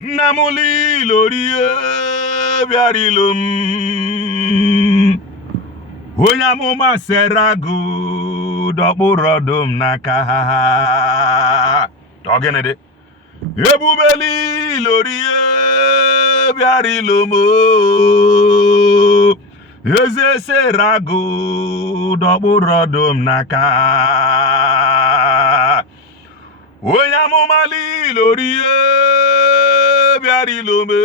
Namuli lorie biarilum Oyamuma seragu doburodum naka Dogenede Ebubeli lorie biarilum Eze seragu doburodum naka Oyamumali lorie biarilome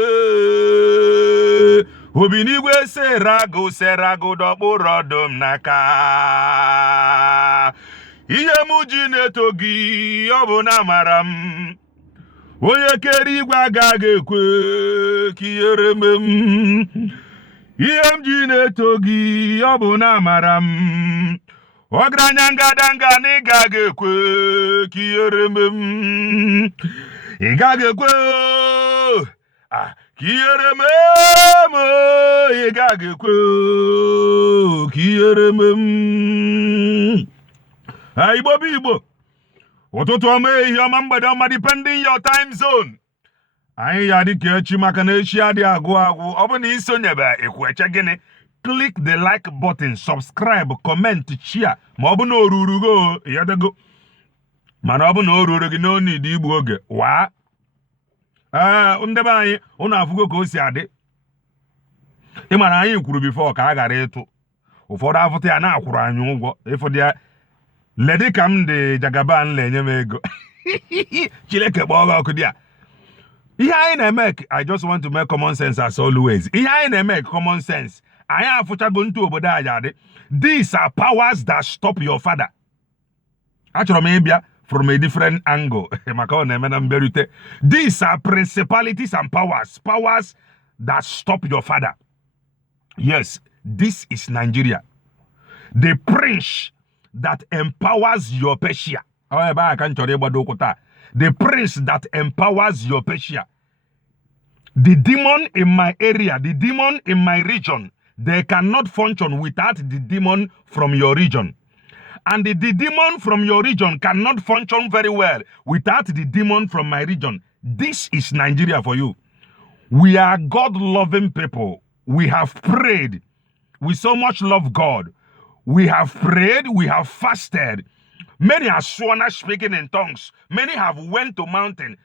Obinigwe serago doburodum naka Ihe muji netogi obuna maram Onye keri igwe agaghị ekwe kiyeremem Ihe mji netogi obuna maram Ogranya ngadanga n'ịgaghị ekwe kiyeremem ịgaghị ekwe kiyeremem ịgaghị ekwe kiyeremem Igbo bụ Igbo ụtụtụ ọma ehihie ọma mgbede ọma depending your time zone anyị ya dịka echi maka na echi adị agụ ọ bụ na isonyebe ekweche gịnị click the like button, subscribe, comment, share. Ma ọ bụ na oruru go yadego. Mana ọ bụ na oruru gị no need igbu oge. Wa. Ndebe anyị unu afụgo ka o si adị. Ị mara anyị kwuru before ka a gara ịtụ. Ụfọdụ afụta ya na-akwụrụ anyị ụgwọ. Ịfọdụ ya ledi ka m dị Jagaban na-enye m ego. Chileke kpọọ gị ọkụ dị a. Ihe anyị na-eme, I just want to make common sense as always. Ihe anyị na-eme common sense. These are powers that stop your father. Actually, maybe from a different angle. These are principalities and powers. Powers that stop your father. Yes, this is Nigeria. The prince that empowers your Persia. The prince that empowers your Persia. The demon in my area, the demon in my region, they cannot function without the demon from your region. And the demon from your region cannot function very well without the demon from my region. This is Nigeria for you. We are God-loving people. We have prayed. We so much love God. We have prayed. We have fasted. Many are sworn speaking in tongues. Many have went to mountain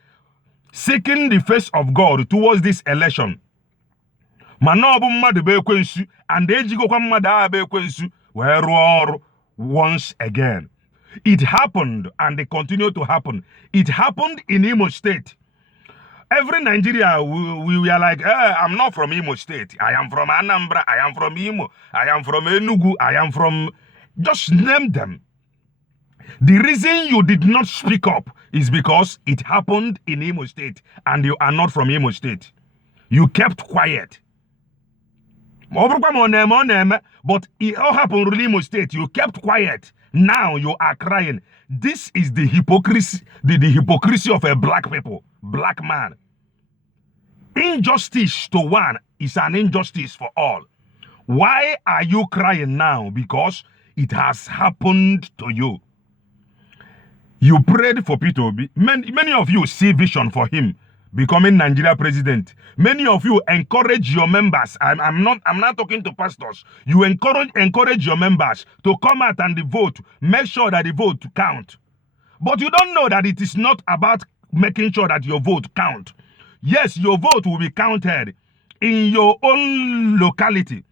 seeking the face of God towards this election. Manobu mmadụ be ekwensu and ejigokwa mmadụ a be ekwensu wee rụọ ọrụ once again. It happened and they continue to happen. It happened in Imo State. Every Nigeria, we are like, I'm not from Imo State. I am from Anambra. I am from Imo. I am from Enugu. I am from... Just name them. The reason you did not speak up is because it happened in Imo State and you are not from Imo State. You kept quiet. But it all happened in Imo State. You kept quiet. Now you are crying. This is the hypocrisy, the hypocrisy of a black people, black man. Injustice to one is an injustice for all. Why are you crying now? Because it has happened to you. You prayed for Peter Obi. Many of you see vision for him becoming Nigeria president. Many of you encourage your members. I'm not talking to pastors. You encourage your members to come out and vote. Make sure that the vote count. But you don't know that it is not about making sure that your vote count. Yes, your vote will be counted in your own locality.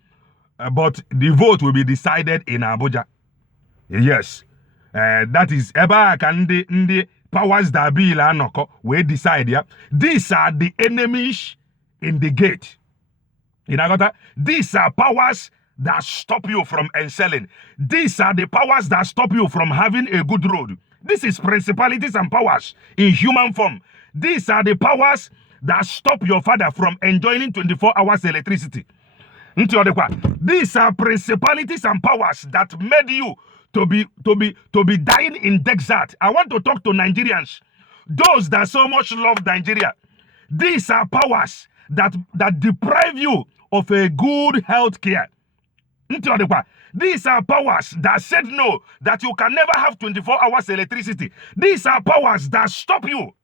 But the vote will be decided in Abuja. Yes. That is eba can the powers that be anoko we decide. Yeah, these are the enemies in the gate. These are powers that stop you from excelling. These are the powers that stop you from having a good road. This is principalities and powers in human form. These are the powers that stop your father from enjoying 24 hours electricity. These are principalities and powers that made you to be dying in desert. I want to talk to Nigerians, those that so much love Nigeria. These are powers that deprive you of a good health care. These are powers that said no, that you can never have 24 hours electricity. These are powers that stop you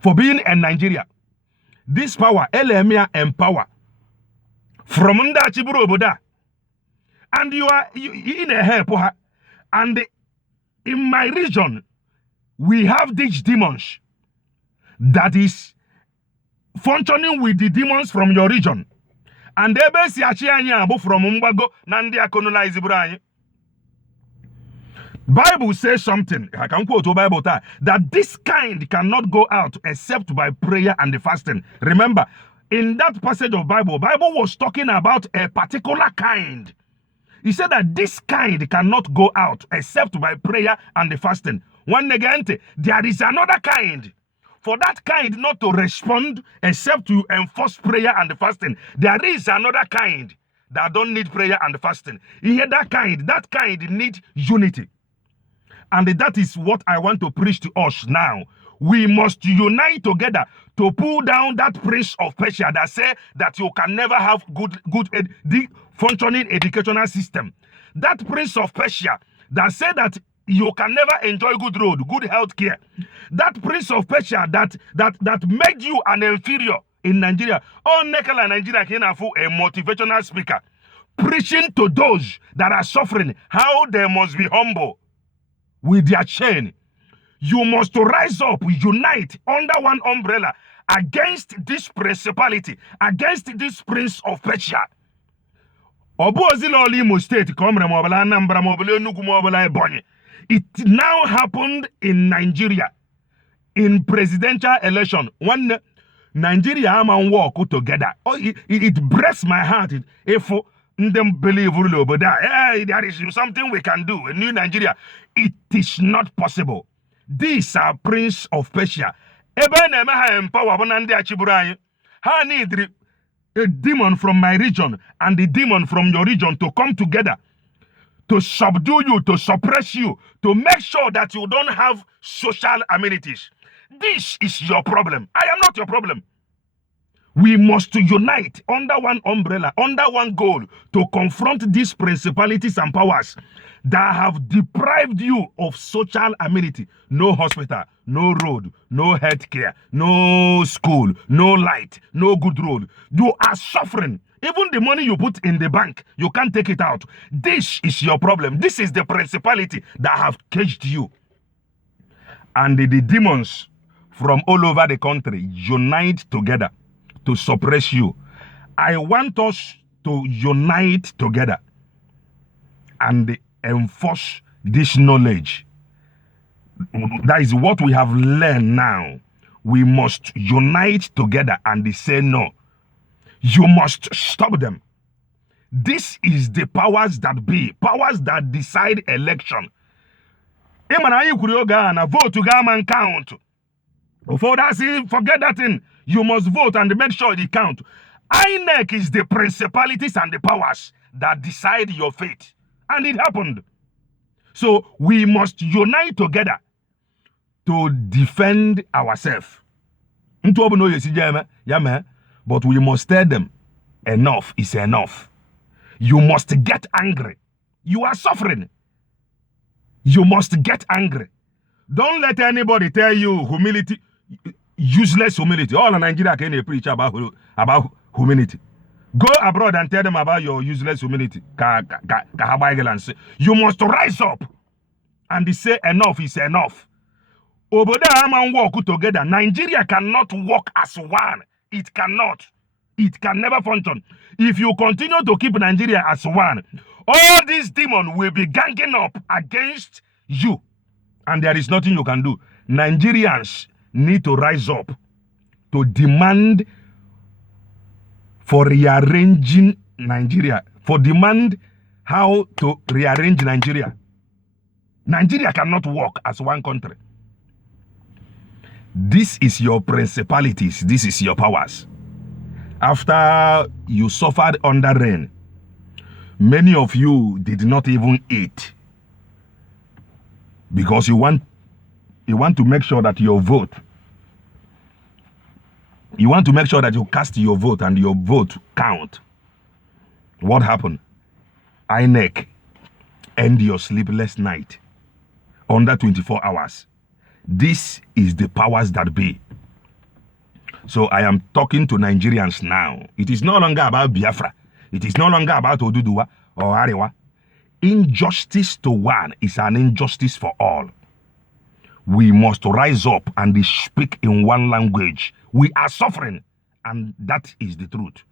for being in Nigeria. This power, Elemia empower from Nda Chiburo Oboda. And you are in a help. And in my region, we have these demons that is functioning with the demons from your region. And they base from Mbago Nandia colonize Ibrahim. Bible says something, I can quote the Bible, that this kind cannot go out except by prayer and the fasting. Remember, in that passage of Bible was talking about a particular kind. He said that this kind cannot go out except by prayer and the fasting. One again, there is another kind. For that kind not to respond except to enforce prayer and the fasting. There is another kind that don't need prayer and fasting. You hear that kind need unity. And that is what I want to preach to us now. We must unite together to pull down that prince of Persia that say that you can never have good functioning educational system. That prince of Persia that say that you can never enjoy good road, good health care. That prince of Persia that made you an inferior in Nigeria. Oh, Nekala Nigeria can have a motivational speaker preaching to those that are suffering how they must be humble with their chain. You must rise up, unite under one umbrella against this principality, against this prince of Persia. It now happened in Nigeria in presidential election. One Nigeria man walk together. Oh, it breaks my heart. If them believe there is something we can do in New Nigeria. It is not possible. These are prince of Persia. I need a demon from my region and the demon from your region to come together to subdue you, to suppress you, to make sure that you don't have social amenities. This is your problem. I am not your problem. We must unite under one umbrella, under one goal, to confront these principalities and powers that have deprived you of social amenity. No hospital, no road, no health care, no school, no light, no good road. You are suffering. Even the money you put in the bank, you can't take it out. This is your problem. This is the principality that have caged you. And the demons from all over the country unite together to suppress you. I want us to unite together and enforce this knowledge. That is what we have learned now. We must unite together and say no. You must stop them. This is the powers that be, powers that decide election. Vote to government count. Before that, forget that thing. You must vote and make sure it count. INEC is the principalities and the powers that decide your fate. And it happened. So we must unite together to defend ourselves. But we must tell them, enough is enough. You must get angry. You are suffering. You must get angry. Don't let anybody tell you humility. Useless humility. All in Nigeria can preach about humility. Go abroad and tell them about your useless humility. You must rise up and say enough is enough. Oboda and walk together. Nigeria cannot work as one. It cannot. It can never function. If you continue to keep Nigeria as one, all these demons will be ganging up against you. And there is nothing you can do. Nigerians need to rise up to demand for rearranging Nigeria, for demand how to rearrange Nigeria. Nigeria cannot work as one country. This is your principalities. This is your powers. After you suffered under rain, many of you did not even eat because you want to make sure that your vote, you want to make sure that you cast your vote and your vote count. What happened? INEC end your sleepless night under 24 hours. This is the powers that be. So I am talking to Nigerians now. It is no longer about Biafra. It is no longer about Oduduwa or Arewa. Injustice to one is an injustice for all. We must rise up and speak in one language. We are suffering, and that is the truth.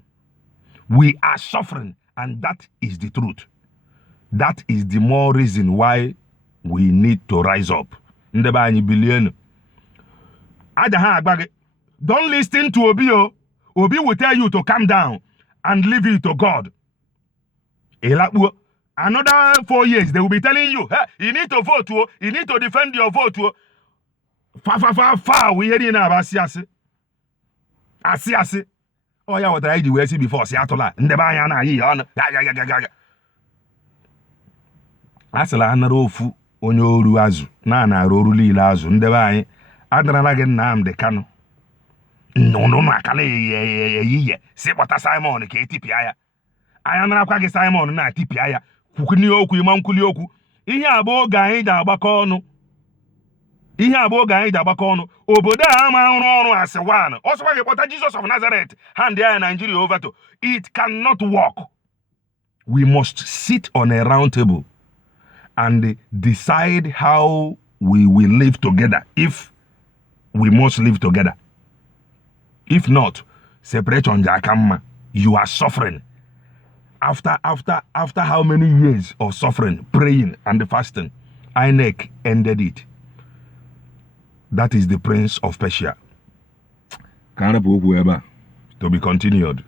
We are suffering, and that is the truth. That is the more reason why we need to rise up. Don't listen to Obi. Obi will tell you to calm down and leave it to God. Another 4 years, they will be telling you, hey, you need to vote, you need to defend your vote. Far, we hear about Asiasi. Oh, yeah, what I did we see before Seattle. Ndebayana, Asala Anarofu, Onyoru Azu, Nana Roruli Lazu, Ndebay, Adranagan Nam de Cano. No, Macale, see what a Simon, KTPI. I am not quite Simon, na TPI, Kukunioku, Mankulioku. Iya abo gain da bakono. Iya abo gain da bakono. Oboda ama as a one. Also, what Jesus of Nazareth, hand there Nigeria over to. It cannot work. We must sit on a round table and decide how we will live together, if we must live together. If not, separate on Jakama, you are suffering. After how many years of suffering, praying and fasting, INEC ended it. That is the Prince of Persia. To be continued.